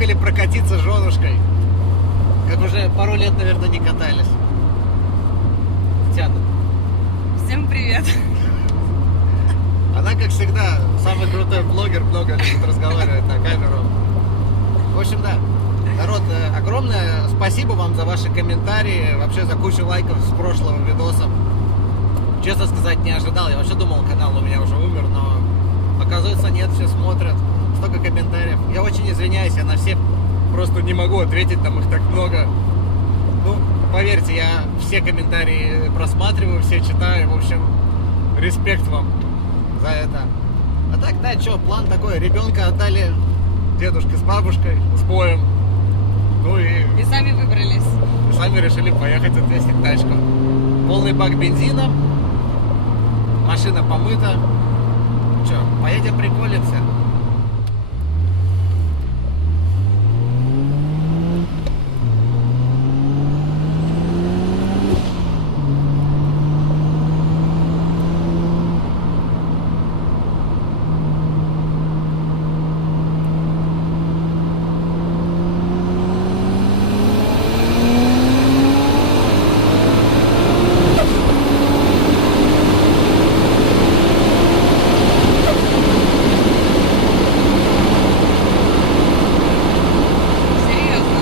Приехали прокатиться с женушкой. Как уже пару лет, наверное, не катались. Тянут. Всем привет. Она, как всегда, самый крутой блогер, много любит разговаривать на камеру. В общем, да. Народ, огромное спасибо вам за ваши комментарии, вообще за кучу лайков с прошлого видоса. Честно сказать, не ожидал. Я вообще думал, канал у меня уже умер, но оказывается нет, все смотрят. Столько комментариев. Я очень извиняюсь, я на все просто не могу ответить, там их так много. Ну, поверьте, я все комментарии просматриваю, все читаю. В общем, респект вам за это. А так, да, что, план такой. Ребенка отдали дедушке с бабушкой, с боем. Ну и сами выбрались. сами решили поехать отвезть тачку. Полный бак бензина. Машина помыта. Че, поедем приколимся? Серьезно.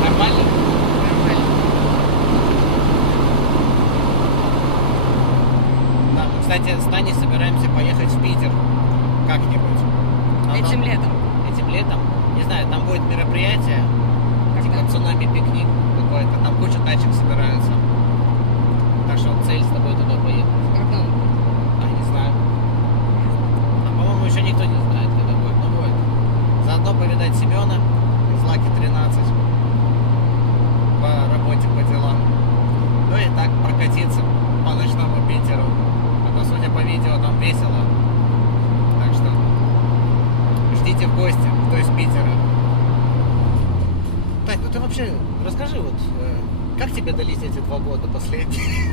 Нормально? Нормально. Да, мы, кстати, с Таней собираемся поехать в Питер. Как-нибудь. А Этим там- летом. Этим летом. Не знаю, там будет мероприятие. Когда? Типа цунами-пикник какой-то. Там куча тачек собираются. Так что цель с тобой туда поехать. Когда он будет? А, не знаю. А, по-моему, еще никто не знает, когда будет. Но будет. Заодно повидать Семена из Лаки 13. По работе, по делам. Ну и так прокатиться по ночному Питеру. А то, судя по видео, там весело. Так что ждите в гости, кто из Питера. Тань, ну ты вообще расскажи, вот как тебе дались эти 2 года последние?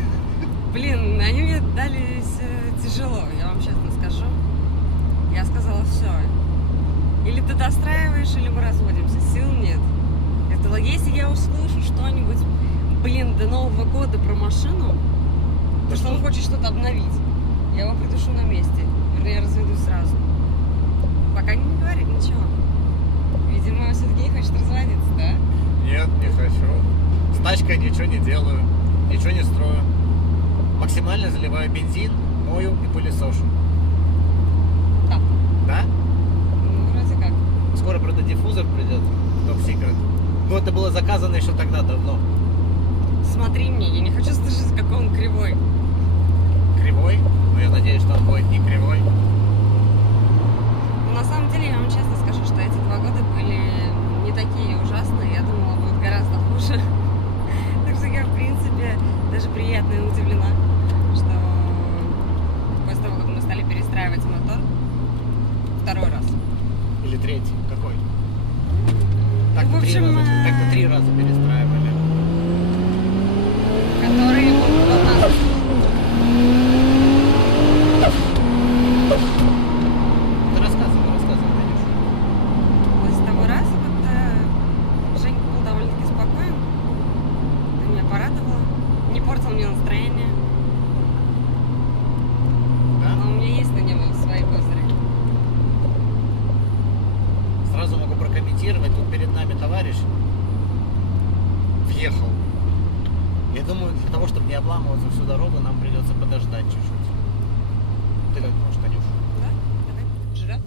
Блин, они мне дались тяжело, я вам честно скажу. Я сказала, все. Или ты достраиваешь, или мы разводимся. Сил нет. Я сказала, если я услышу что-нибудь, блин, до Нового года про машину, то что он хочет что-то обновить, я его придушу на месте. Вернее, я разведусь сразу. Пока не говорит ничего. Видимо, все-таки не хочет разводиться, да? Нет, не хочу. С тачкой ничего не делаю, ничего не строю. Максимально заливаю бензин, мою и пылесошу. Да. Да? Ну, вроде как. Скоро, правда, диффузор придет. Top Secret. Ну, это было заказано еще тогда давно. Смотри мне, я не хочу слышать, какой он кривой. Кривой? Но я надеюсь, что он будет не кривой. Но на самом деле, я вам честно скажу, что эти 2 года были не такие ужасные. Я думала, будет гораздо хуже. Так что я, в принципе, даже приятно и удивлена, что после того, как мы стали перестраивать мотор, 2-й раз. Или третий? Какой? В Так-то общем, так-то 3 раза перестраивали. Который вот нас... Ты рассказывай, Танюша. После того раза вот Женька был довольно-таки спокоен. Ты меня порадовала. Не портил мне настроение. Да? Но у меня есть на него свои козыри. Сразу могу прокомментировать. Тут перед нами товарищ въехал. Я думаю, для того, чтобы не обламываться всю дорогу, нам придется подождать чуть-чуть. Ты как думаешь, Танюш? Да? Давай. Жрет.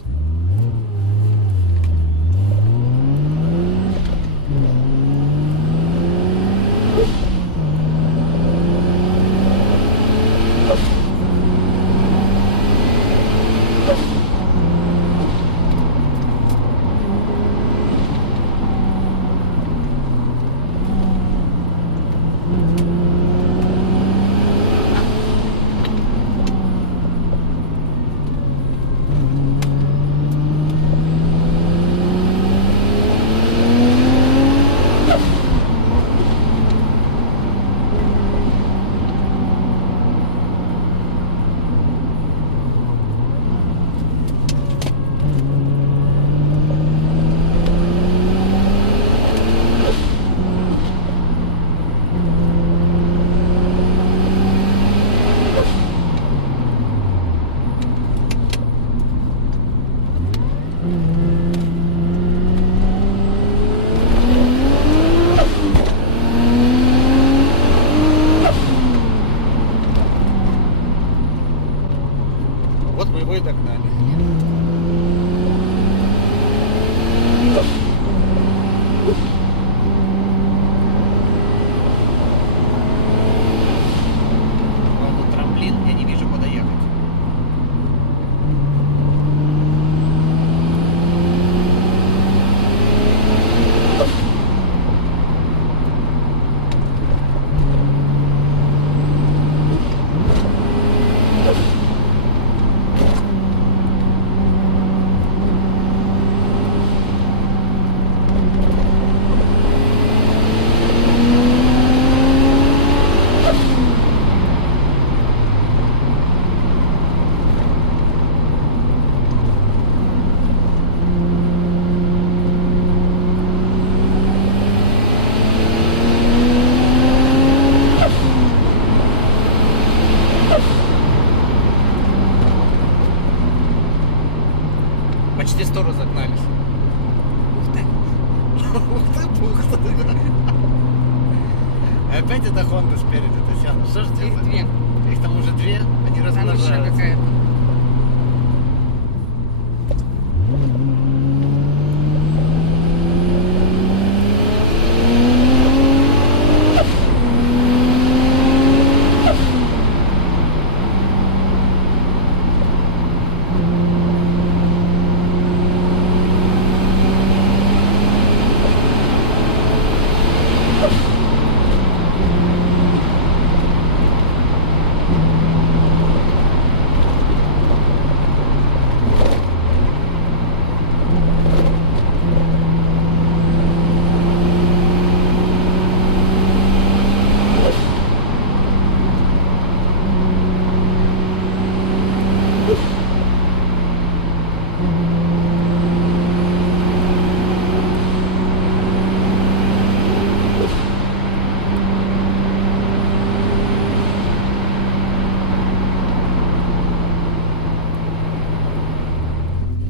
Хонды спереди, Татьяна? Что ж Их делать? две. Их там уже две, они Там еще размножаются. какая-то.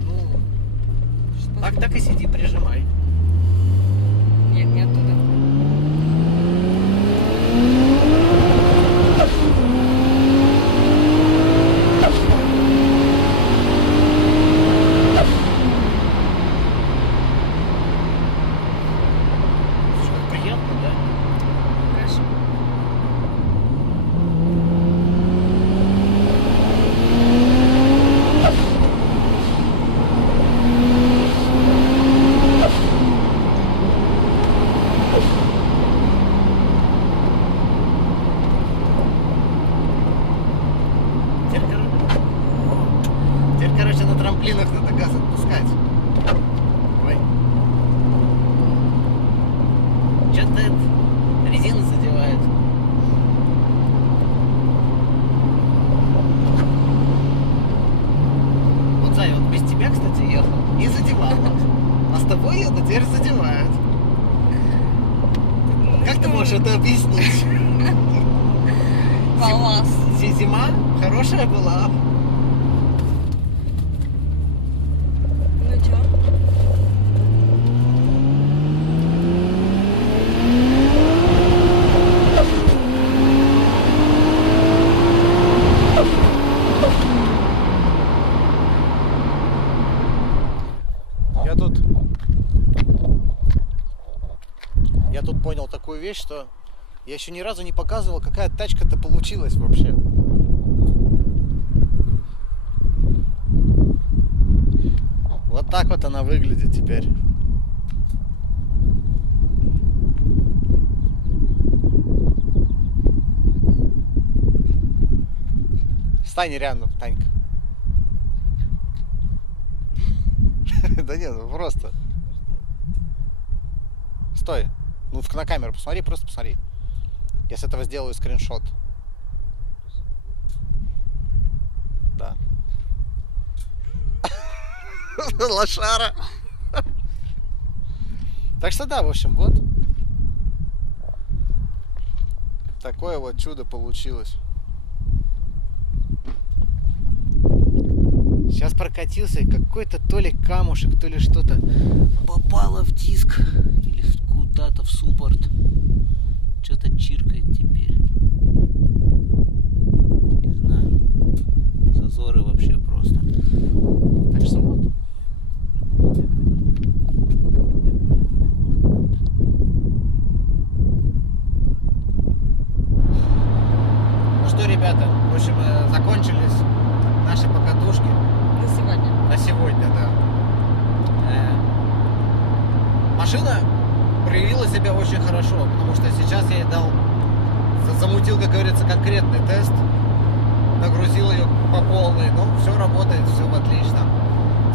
Ну, Что? так и сиди, прижимай. Нет, не оттуда. Слушай, как приятно, да? Хорошо. Теперь, короче, на трамплинах надо газ отпускать. Ой. Что-то это резину задевает. Вот, Зай, вот без тебя, кстати, ехал. Не задевало. А с тобой еду, теперь задевает. Как ты можешь это объяснить? Класс. Зима хорошая была. Ну чё? Я тут понял такую вещь, что я еще ни разу не показывал, какая тачка-то получилась вообще. Вот так вот она выглядит теперь. Встань рядом, Танька. Да нет, ну просто. Стой. Ну на камеру посмотри, просто посмотри. Я с этого сделаю скриншот. Да. Лошара. Так что да, в общем, вот. Такое вот чудо получилось. Сейчас прокатился, и какой-то то ли камушек, то ли что-то попало в диск или куда-то в суппорт. Что-то чиркает теперь. Не знаю. Зазоры вообще просто. Так что вот. Ну что, ребята, в общем, закончились наши покатушки. На сегодня. На сегодня, да. Машина проявила себя очень хорошо, потому что сейчас я ей дал, замутил, как говорится, конкретный тест, нагрузил ее по полной, ну, все работает, все отлично.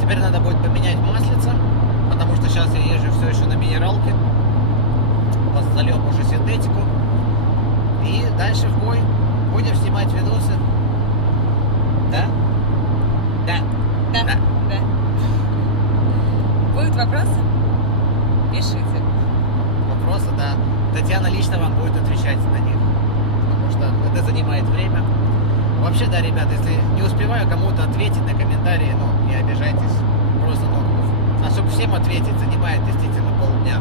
Теперь надо будет поменять маслица, потому что сейчас я езжу все еще на минералке, зальем уже синтетику, и дальше в бой будем снимать видосы. Да? Да. Да. Да. Да. Будут вопросы? Пишите. Вопросы, да. Татьяна лично вам будет отвечать на них, потому что это занимает время. Вообще, да, ребят, если не успеваю кому-то ответить на комментарии, ну, не обижайтесь. Просто, ну, а чтобы всем ответить, занимает действительно полдня.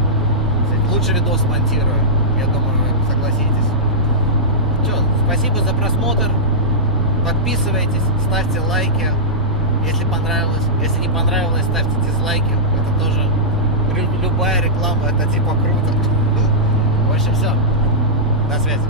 Лучше видос монтирую, я думаю, согласитесь. Спасибо за просмотр. Подписывайтесь, ставьте лайки, если понравилось. Если не понравилось, ставьте дизлайки. Это тоже любая реклама, это типа круто. В общем, все. До связи.